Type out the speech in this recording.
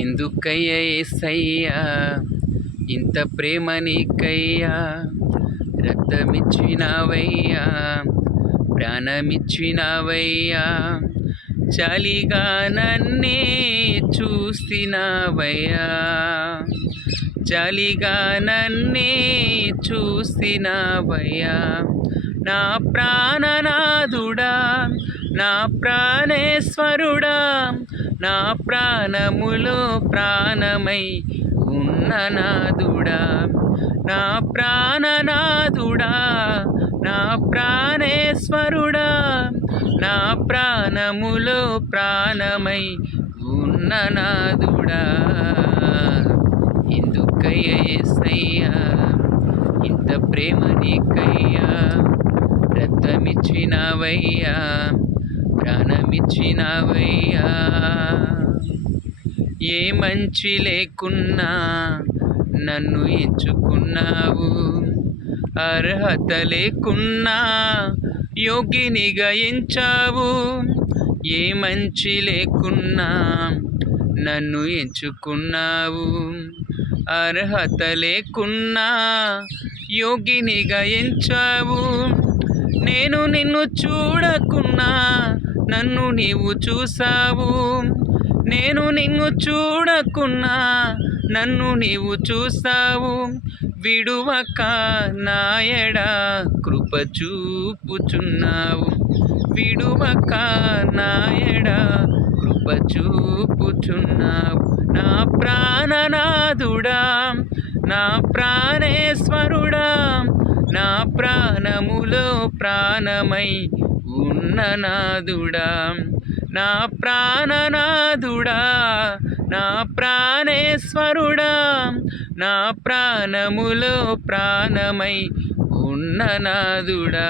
ఎందుకయ్యా యేసయ్యా ఇంత ప్రేమ నీకయ్యా, రక్తమిచ్చినావయ్యా, ప్రాణమిచ్చినావయ్యా, చలిగా నన్నే చూసినావయ్యా, చలిగా నన్నే చూసినావయ్యా. నా ప్రాణనాథుడా, నా ప్రాణేశ్వరుడా, నా ప్రాణములో ప్రాణమై ఉన్న నాథుడా, నా ప్రాణనాథుడా, నా ప్రాణేశ్వరుడా, నా ప్రాణములో ప్రాణమై ఉన్న నాథుడా. ఎందుకయ్యా యేసయ్యా ఇంత ప్రేమ నీకయ్యా, రక్తమిచ్చినావయ్యా, ప్రాణమిచ్చినావయ్యా. ఏ మంచి లేకున్నా నన్ను ఎంచుకున్నావు, అర్హత లేకున్నా యోగినిగా ఎంచావు. ఏ మంచి లేకున్నా నన్ను ఎంచుకున్నావు, అర్హత లేకున్నా యోగినిగా ఎంచావు. నేను నిన్ను చూడకున్నా నన్ను నీవు చూసావు, నేను నిన్ను చూడకున్నా నన్ను నీవు చూసావు. విడువక నాయడ కృప చూపుచున్నావు, విడువక నాయడ కృప చూపుచున్నావు. నా ప్రాణనాథుడా, నా ప్రాణేశ్వరుడా, నా ప్రాణములో ప్రాణమై ఉన్న నాథుడా, నా ప్రాణనాథుడా, నా ప్రాణేశ్వరుడా, నా ప్రాణములో ప్రాణమై ఉన్న నాథుడా.